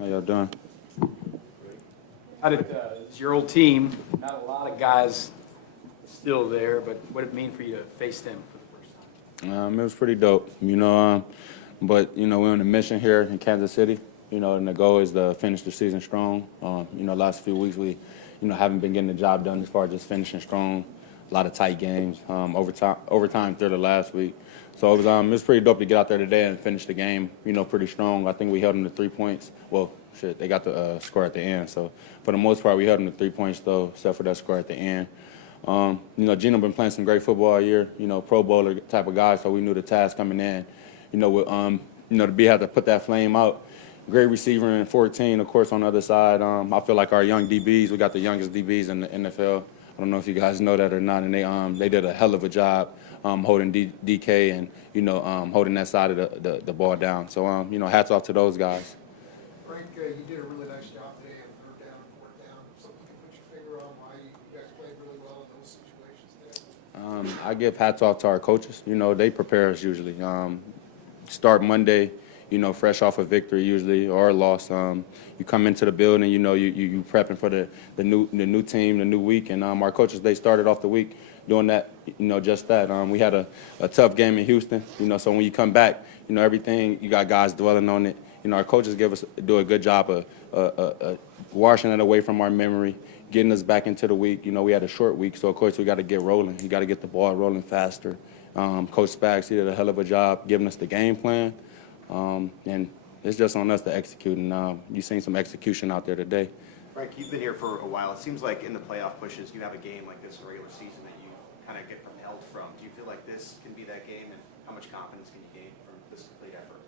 How y'all doing? It's your old team, not a lot of guys still there, but what did it mean for you to face them for the first time? It was pretty dope, but we're on a mission here in Kansas City, and the goal is to finish the season strong. Last few weeks we, haven't been getting the job done as far as just finishing strong. A lot of tight games, overtime through the last week. So it was pretty dope to get out there today and finish the game, pretty strong. I think we held them to 3 points. Well, shit, they got the score at the end. So for the most part, we held them to 3 points though, except for that score at the end. Gino been playing some great football all year, Pro Bowler type of guy, so we knew the task coming in, to have to put that flame out. Great receiver in 14, of course, on the other side. I feel like our young DBs, we got the youngest DBs in the NFL. I don't know if you guys know that or not, and they did a hell of a job holding DK and, holding that side of the ball down. So, hats off to those guys. Frank, you did a really nice job today on third down and fourth down. Something you can put your finger on why you guys played really well in those situations today? I give hats off to our coaches. They prepare us usually. Start Monday, fresh off a victory usually or a loss. You come into the building, you prepping for the new team, the new week, and our coaches, they started off the week doing that, just that. We had a tough game in Houston, so when you come back, everything, you got guys dwelling on it. Our coaches do a good job of washing it away from our memory, getting us back into the week. We had a short week, so of course we got to get rolling. You got to get the ball rolling faster. Coach Spags, he did a hell of a job giving us the game plan, and it's just on us to execute. And you've seen some execution out there today. Frank, you've been here for a while. It seems like in the playoff pushes, you have a game like this in regular season that you kind of get propelled from. Do you feel like this can be that game, and how much confidence can you gain from this complete effort?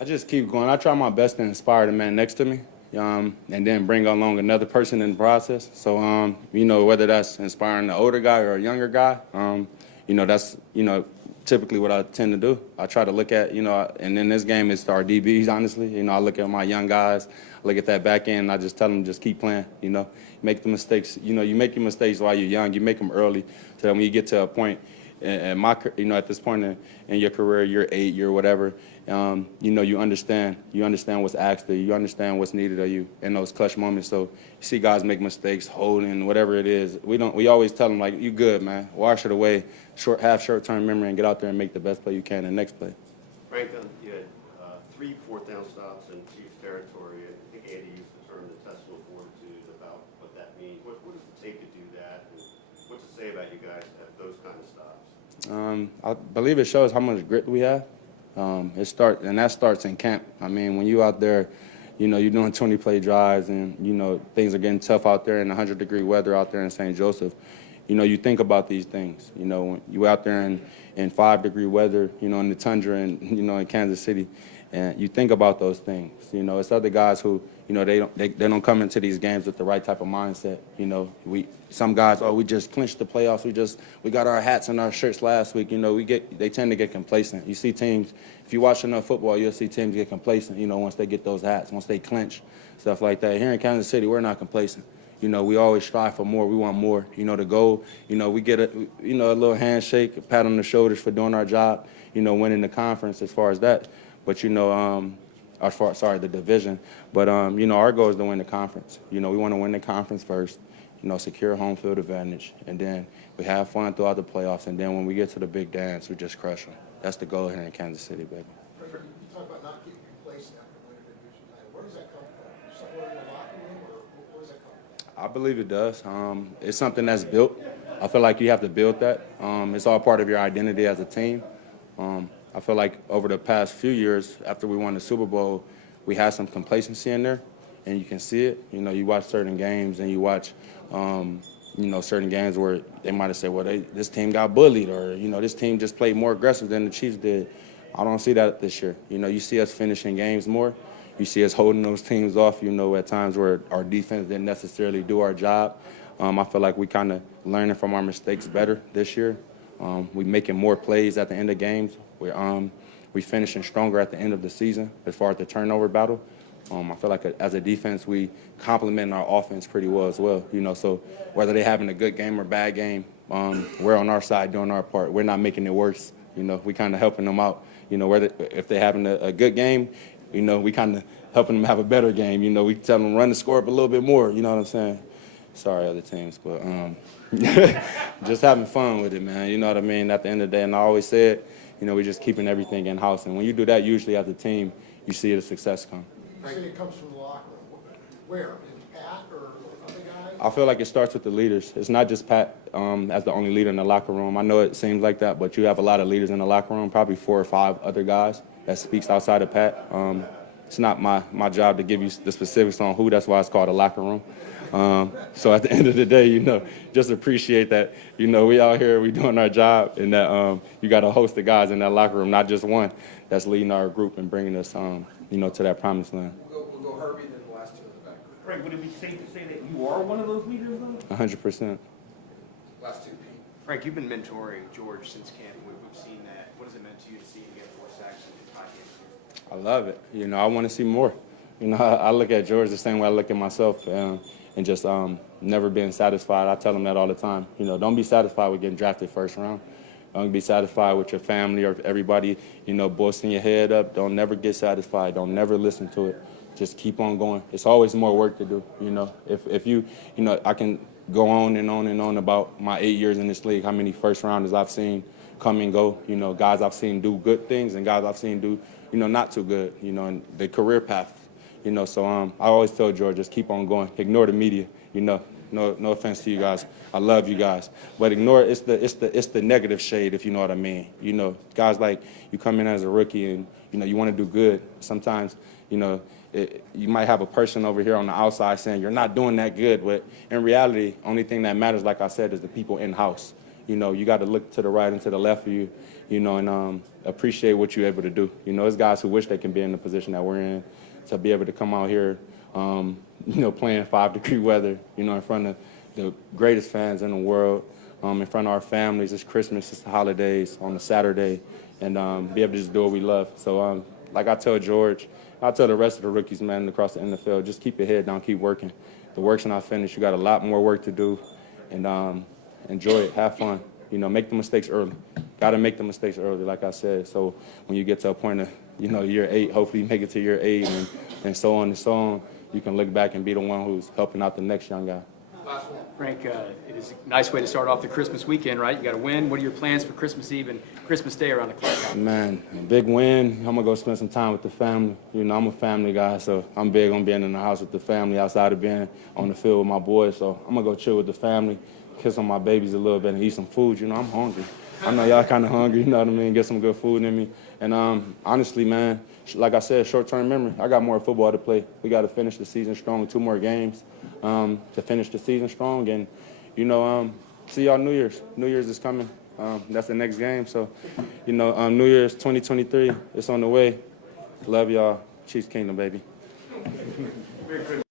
I just keep going. I try my best to inspire the man next to me, and then bring along another person in the process. So, whether that's inspiring the older guy or a younger guy, that's, typically what I tend to do. I try to look at, and in this game, it's our DBs, honestly. I look at my young guys, look at that back end, and I just tell them just keep playing, make the mistakes. You make your mistakes while you're young. You make them early so that when you get to a point, and at this point in your career, you're 8, you're whatever, you understand what's asked of you, you understand what's needed of you in those clutch moments. So you see guys make mistakes, holding, whatever it is. We always tell them, like, you good, man. Wash it away, have short-term memory, and get out there and make the best play you can in the next play. Frank, you had 3 fourth-down stops in Chiefs territory. I think Andy used the term intestinal fortitude about what that means. What does it take to do that, and what's it say about you guys to have those kind of stops? I believe it shows how much grit we have. That starts in camp. I mean, when you out there, you're doing 20-play drives and, things are getting tough out there in 100-degree weather out there in St. Joseph. You think about these things. When you out there in 5-degree weather, in the tundra and, in Kansas City, and you think about those things. It's other guys who, they don't come into these games with the right type of mindset. Some guys, we just clinched the playoffs. We got our hats and our shirts last week. They tend to get complacent. You see teams, if you watch enough football, you'll see teams get complacent, once they get those hats, once they clinch, stuff like that. Here in Kansas City, we're not complacent. We always strive for more. We want more. The goal, we get a little handshake, a pat on the shoulders for doing our job, winning the conference as far as that. But, the division. But, our goal is to win the conference. We want to win the conference first, secure home field advantage. And then we have fun throughout the playoffs. And then when we get to the big dance, we just crush them. That's the goal here in Kansas City, baby. You talk about not getting complacent after winning a division title. Where does that come from? Somewhere in the locker room, or where does that come from? I believe it does. It's something that's built. I feel like you have to build that. It's all part of your identity as a team. I feel like over the past few years, after we won the Super Bowl, we had some complacency in there, and you can see it. You watch certain games, and you watch, certain games where they might have said, well, this team got bullied, or, this team just played more aggressive than the Chiefs did. I don't see that this year. You see us finishing games more. You see us holding those teams off, at times where our defense didn't necessarily do our job. I feel like we kind of learning from our mistakes better this year. We making more plays at the end of games. We finishing stronger at the end of the season as far as the turnover battle. I feel like as a defense, we complement our offense pretty well as well. So whether they're having a good game or bad game, we're on our side doing our part. We're not making it worse. We kind of helping them out. Whether if they're having a good game, You know, we kind of helping them have a better game. You know, we tell them run the score up a little bit more. You know what I'm saying? Sorry, other teams, but just having fun with it, man. You know what I mean? At the end of the day, and I always said, you know, we're just keeping everything in house. And when you do that, usually as a team, you see the success come. You say it comes from the locker room. Where? In Pat or other guys? I feel like it starts with the leaders. It's not just Pat as the only leader in the locker room. I know it seems like that, but you have a lot of leaders in the locker room, probably 4 or 5 other guys that speaks outside of Pat. It's not my job to give you the specifics on who. That's why it's called a locker room. So at the end of the day, you know, just appreciate that, you know, we out here, we doing our job, and that you got a host of guys in that locker room, not just one, that's leading our group and bringing us, you know, to that promised land. We'll go Herbie, then the last two in the back. Frank, would it be safe to say that you are one of those leaders, though? 100%. Last two, Pete. Frank, you've been mentoring George since camp. We've seen that. What has it meant to you to see him get 4 sacks in 5 games here? I love it. You know, I want to see more. You know, I look at George the same way I look at myself, and just never being satisfied. I tell him that all the time. You know, don't be satisfied with getting drafted first round. Don't be satisfied with your family or everybody, you know, boasting your head up. Don't never get satisfied. Don't never listen to it. Just keep on going. It's always more work to do, you know. If you know, I can go on and on and on about my 8 years in this league, how many first rounders I've seen come and go, you know, guys I've seen do good things and guys I've seen do, you know, not too good, you know, and the career path. You know, so I always tell George, just keep on going. Ignore the media. You know, no offense to you guys. I love you guys, but ignore it's the negative shade, if you know what I mean. You know, guys like you come in as a rookie and you know you want to do good. Sometimes, you know, you might have a person over here on the outside saying you're not doing that good, but in reality, only thing that matters, like I said, is the people in house. You know, you got to look to the right and to the left of you, you know, and appreciate what you're able to do. You know, there's guys who wish they can be in the position that we're in. To be able to come out here, you know, playing 5-degree weather, you know, in front of the greatest fans in the world, in front of our families. It's Christmas, it's the holidays on a Saturday, and be able to just do what we love. So, like I tell George, I tell the rest of the rookies, man, across the NFL, just keep your head down, keep working. The work's not finished. You got a lot more work to do, and enjoy it, have fun. You know, make the mistakes early. Got to make the mistakes early, like I said. So when you get to a point of, you know, year 8, hopefully you make it to year 8 and so on and so on, you can look back and be the one who's helping out the next young guy. Frank, it is a nice way to start off the Christmas weekend, right? You got to win. What are your plans for Christmas Eve and Christmas Day around the clock? Man, a big win. I'm going to go spend some time with the family. You know, I'm a family guy, so I'm big on being in the house with the family outside of being on the field with my boys. So I'm going to go chill with the family, kiss on my babies a little bit, and eat some food. You know, I'm hungry. I know y'all kind of hungry, you know what I mean? Get some good food in me. And honestly, man, like I said, short-term memory. I got more football to play. We got to finish the season strong, 2 more games to finish the season strong. And, you know, see y'all New Year's. New Year's is coming. That's the next game. So, you know, New Year's 2023, it's on the way. Love y'all. Chiefs Kingdom, baby.